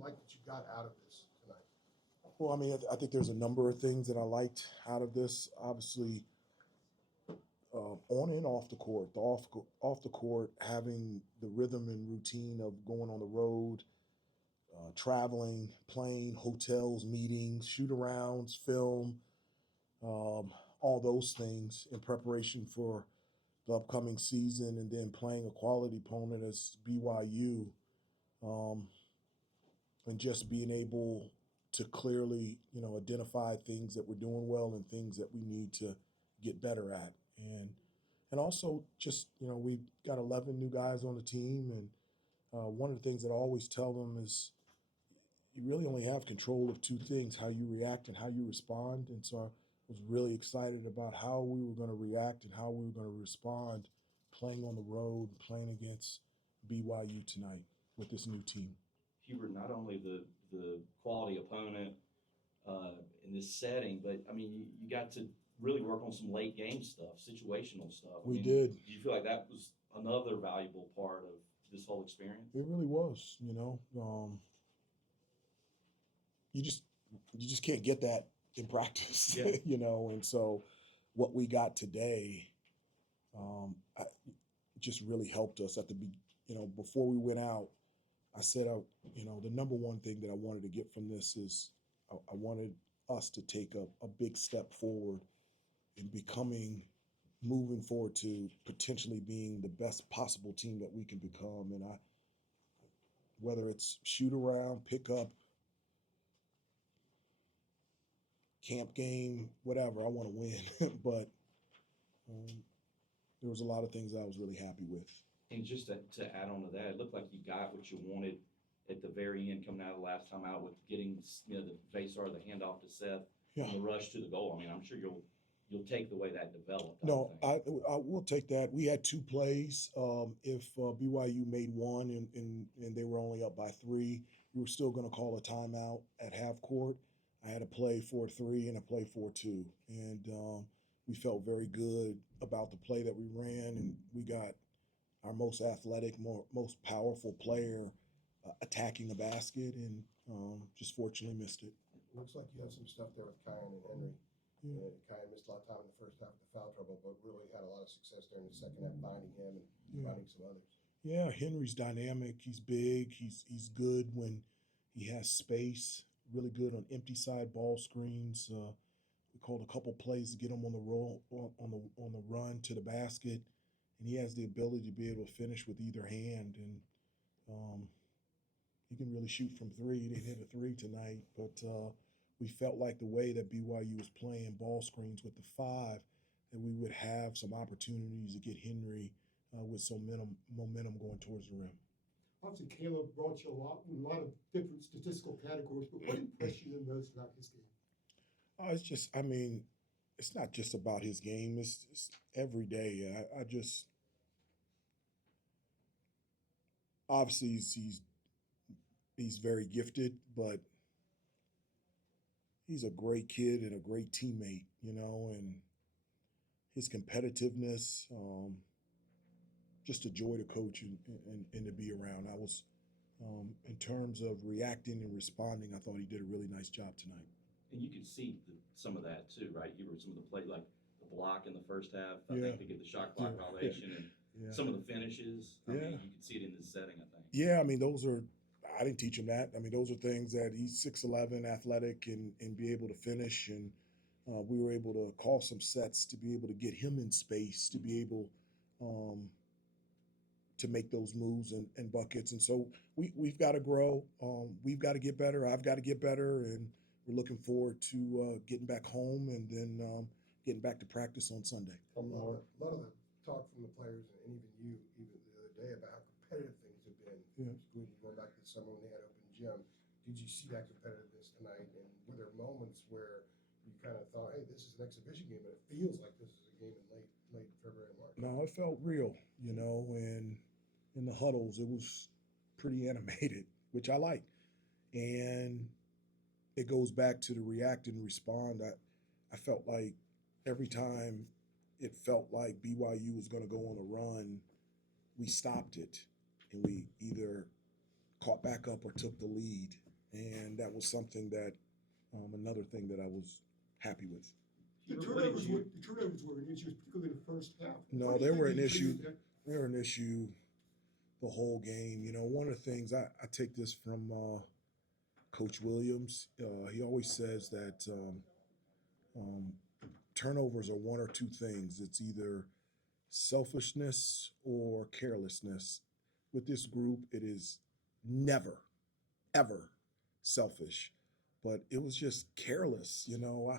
like that you got out of this tonight? Well, I mean, I think there's a number of things that I liked out of this. Obviously, on and off the court, off the court, having the rhythm and routine of going on the road, traveling, playing, hotels, meetings, shoot arounds, film, all those things in preparation for the upcoming season, and then playing a quality opponent as BYU, um, and just being able to clearly, identify things that we're doing well and things that we need to get better at. And also just, we've got 11 new guys on the team. And one of the things that I always tell them is you really only have control of two things, how you react and how you respond. And so I was really excited about how we were going to react and how we were going to respond playing on the road, playing against BYU tonight with this new team. Hubert, not only the quality opponent in this setting, but I mean, you got to really work on some late game stuff, situational stuff. We did. Do you feel like that was another valuable part of this whole experience? It really was. You just can't get that in practice, Yeah. And so what we got today, just really helped us at before we went out. I said, the number one thing that I wanted to get from this is I wanted us to take a big step forward in moving forward to potentially being the best possible team that we can become. And whether it's shoot around, pick up, camp game, whatever, I want to win. But there was a lot of things I was really happy with. And just to add on to that, it looked like you got what you wanted at the very end, coming out of the last time out with getting the face or the handoff to Seth, and the rush to the goal. I mean, I'm sure you'll take the way that developed. No, I will take that. We had two plays. If BYU made one and they were only up by 3, we were still going to call a timeout at half court. I had a play 4-3 and a play 4-2, and we felt very good about the play that we ran, and we got our most athletic, most powerful player attacking the basket, and just fortunately missed it. Looks like you have some stuff there with Kyan and Henry. Yeah. Kyan missed a lot of time in the first half with the foul trouble, but really had a lot of success during the second half finding him and finding some others. Yeah, Henry's dynamic. He's big. He's good when he has space. Really good on empty side ball screens. We called a couple plays to get him on the roll on the run to the basket, and he has the ability to be able to finish with either hand. And he can really shoot from 3. He didn't hit a 3 tonight, but we felt like the way that BYU was playing ball screens with the 5, that we would have some opportunities to get Henry with some momentum going towards the rim. Obviously, Caleb brought you a lot of different statistical categories, but what impressed you the most about his game? It's just, it's not just about his game. It's every day. Obviously he's very gifted, but he's a great kid and a great teammate, and his competitiveness, just a joy to coach and to be around. I was, in terms of reacting and responding, I thought he did a really nice job tonight. And you could see some of that too, right? You were some of the play, like the block in the first half, I think, to get the shot clock violation, and some of the finishes. I mean, you could see it in this setting, I think. Yeah, I didn't teach him that. Those are things that he's 6'11", athletic, and be able to finish. And we were able to call some sets to be able to get him in space, to be able to make those moves and buckets. And so we've got to grow. We've got to get better. I've got to get better. And we're looking forward to getting back home and then getting back to practice on Sunday. A lot of the talk from the players, and even you, even the other day, about how competitive things have been. Yeah. Going back to the summer when they had open gym, did you see that competitiveness tonight? And were there moments where you kind of thought, hey, this is an exhibition game, but it feels like this is a game in late February, March? No, it felt real, and in the huddles, it was pretty animated, which I like. And it goes back to the react and respond. I felt like every time it felt like BYU was going to go on a run, we stopped it, and we either caught back up or took the lead. And that was something that, another thing that I was happy with. The What did turnovers were an issue, particularly in the first half. No, What do they you were think an they did issue. with that? They're an issue the whole game. You know, one of the things I take this from Coach Williams. He always says that um, turnovers are one or two things. It's either selfishness or carelessness. With this group, it is never, ever selfish, but it was just careless. You know,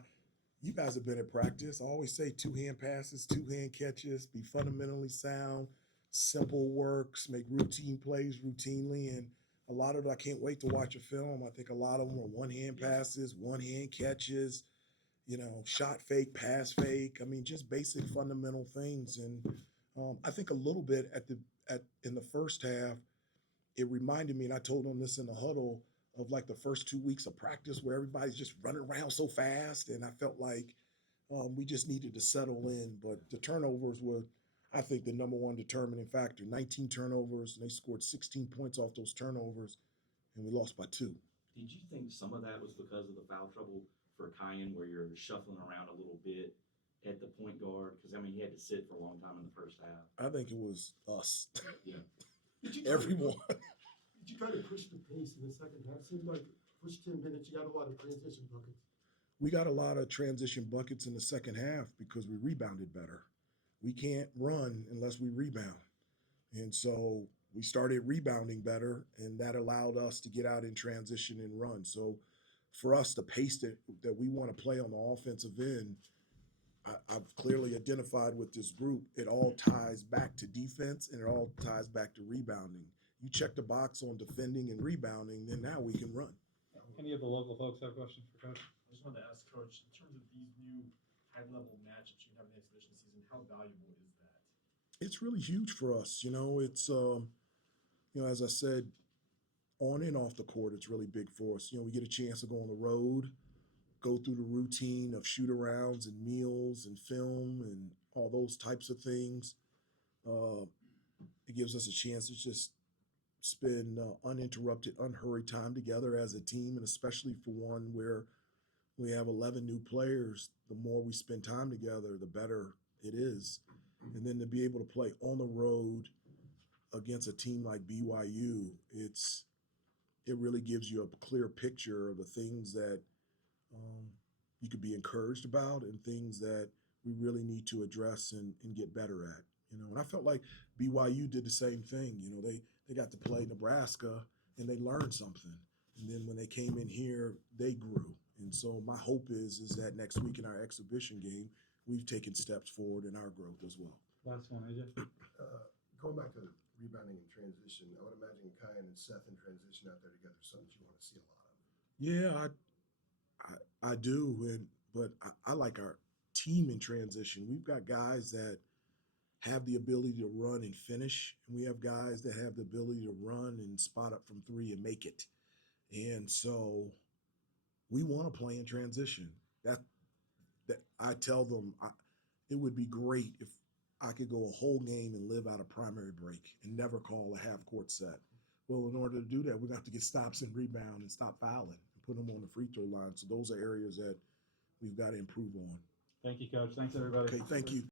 you guys have been at practice. I always say 2-hand passes, 2-hand catches, be fundamentally sound, simple works, make routine plays routinely. And a lot of it, I can't wait to watch a film. I think a lot of them were 1-hand passes, 1-hand catches, you know, shot fake, pass fake. I mean, just basic fundamental things. And I think a little bit in the first half, it reminded me, and I told them this in the huddle, of like the first 2 weeks of practice where everybody's just running around so fast. And I felt like we just needed to settle in. But the turnovers were, I think, the number one determining factor. 19 turnovers, and they scored 16 points off those turnovers, and we lost by 2. Did you think some of that was because of the foul trouble for Kyan, where you're shuffling around a little bit at the point guard? Because, I mean, he had to sit for a long time in the first half. I think it was us. Yeah. Everyone. Did you try to push the pace in the second half? Seemed like first 10 minutes, you got a lot of transition buckets. We got a lot of transition buckets in the second half because we rebounded better. We can't run unless we rebound. And so we started rebounding better, and that allowed us to get out in transition and run. So for us, the pace that we want to play on the offensive end, I've clearly identified with this group. It all ties back to defense, and it all ties back to rebounding. You check the box on defending and rebounding, then now we can run. Any of the local folks have questions for Coach? I just wanted to ask Coach, in terms of these new high-level matchups you have in the exhibition season, how valuable is that? It's really huge for us. You know, it's, you know, as I said, on and off the court, it's really big for us. You know, we get a chance to go on the road, go through the routine of shoot-arounds and meals and film and all those types of things. It gives us a chance to just spend uninterrupted, unhurried time together as a team, and especially for one where we have 11 new players. The more we spend time together, the better it is. And then to be able to play on the road against a team like BYU, it really gives you a clear picture of the things that you could be encouraged about and things that we really need to address and get better at. You know, and I felt like BYU did the same thing. You know, they got to play Nebraska and they learned something. And then when they came in here, they grew. And so my hope is that next week in our exhibition game, we've taken steps forward in our growth as well. Last one, AJ. Going back to rebounding and transition, I would imagine Kyan and Seth in transition out there together is something you want to see a lot of. Yeah, I do. But I like our team in transition. We've got guys that have the ability to run and finish, and we have guys that have the ability to run and spot up from 3 and make it. And so we want to play in transition. That I tell them it would be great if I could go a whole game and live out a primary break and never call a half court set. Well, in order to do that, we're going to have to get stops and rebound and stop fouling and put them on the free throw line. So those are areas that we've got to improve on. Thank you, Coach. Thanks, everybody. Okay, thank you.